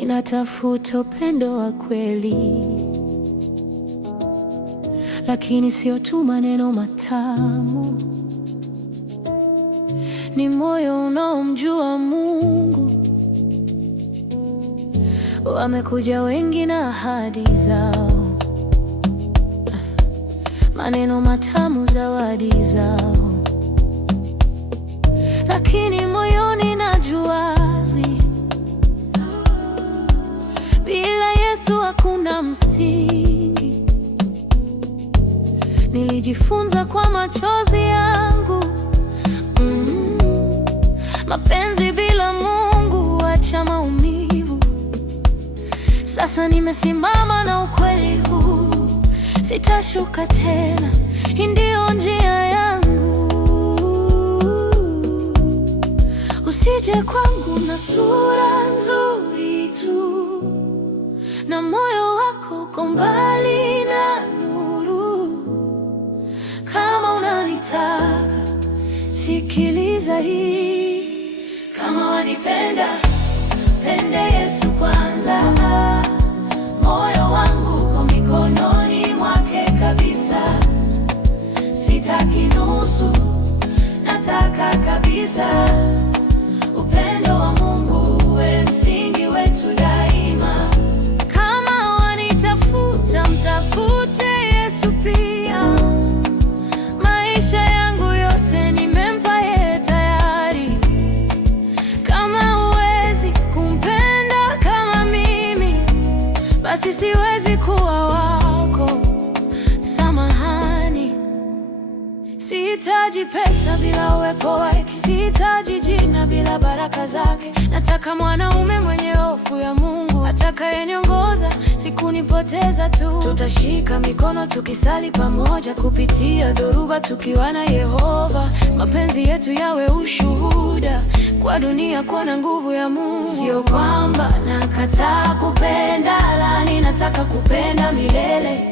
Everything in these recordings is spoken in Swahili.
ninatafuta upendo wa kweli, lakini sio tu maneno matamu, ni moyo unaomjua Mungu. Wamekuja wengi na ahadi zao, maneno matamu, zawadi zao, lakini moyoni najua bila Yesu hakuna msingi. Nilijifunza kwa machozi yangu, mapenzi bila Mungu huacha maumivu. Sasa nimesimama na ukweli huu, sitashuka tena, hii ndio njia yangu. Usije kwangu na sura nzuri tu, na moyo wako uko mbali na nuru. Kama unanitaka, sikiliza hii. Kama wanipenda, pende Yesu kwanza. Moyo wangu uko mikononi mwake kabisa. Sitaki nusu, nataka kabisa. Upendo wa Mungu uwe msingi wetu daima. Kama wanitafuta, mtafute Yesu pia. Maisha yangu yote nimempa yeye tayari. Kama huwezi kumpenda kama mimi, basi siwezi kuwa wako. Samahani. Sihitaji pesa bila uwepo wake, sihitaji jina bila baraka zake. Nataka mwanaume mwenye hofu ya Mungu, atakayeniongoza sikunipoteza tu. Tutashika mikono tukisali pamoja, kupitia dhoruba tukiwa na Yehova. Mapenzi yetu yawe ushuhuda kwa dunia kuona nguvu ya Mungu. Sio kwamba nakataa kupenda, lani nataka kupenda milele.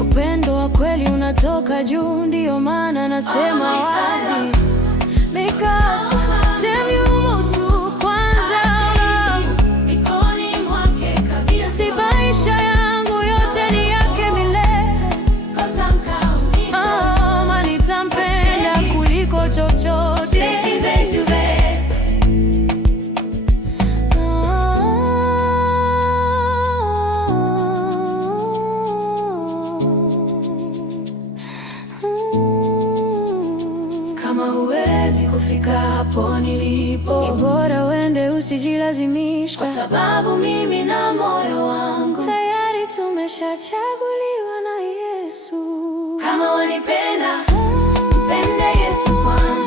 Upendo wa kweli unatoka juu, ndio maana nasema wazi. Because damn you musu kwanza, mikoni mwake kabisa. Si maisha yangu yote ni yake milele. Mani nitampenda kuliko chochote. Kama huwezi kufika hapo nilipo, ni bora uende, usijilazimisha, kwa sababu mimi na moyo wangu tayari tumeshachaguliwa na Yesu. Kama wanipenda, mpende Yesu kwanza.